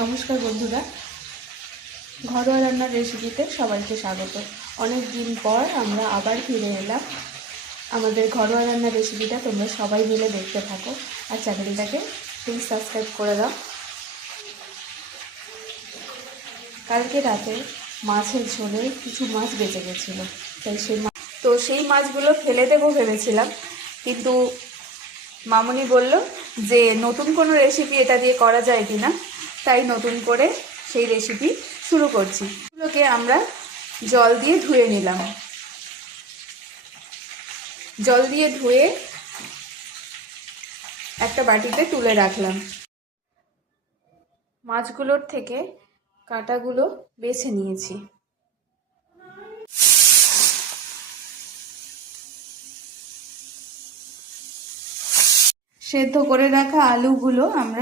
নমস্কার বন্ধুরা, ঘরোয়া রান্নার রেসিপিতে সবাইকে স্বাগত। অনেক দিন পর আমরা আবার ফিরে এলাম। আমাদের ঘরোয়া রান্নার রেসিপিটা তোমরা সবাই মিলে দেখতে থাকো আর চ্যানেলটাকে প্লিজ সাবস্ক্রাইব করে দাও। কালকে রাতে মাছের ঝোলে কিছু মাছ বেঁচে গেছিলো, তাই সেই মাছগুলো ফেলে দেবো ভেবেছিলাম, কিন্তু মামুনি বলল যে নতুন কোনো রেসিপি এটা দিয়ে করা যায় কি না, তাই নতুন করে সেই রেসিপি শুরু করছি। এগুলোকে আমরা জল দিয়ে ধুয়ে নিলাম। জল দিয়ে ধুয়ে একটা বাটিতে তুলে রাখলাম। মাছগুলোর থেকে কাঁটাগুলো বেছে নিয়েছি। সেদ্ধ করে রাখা আলুগুলো আমরা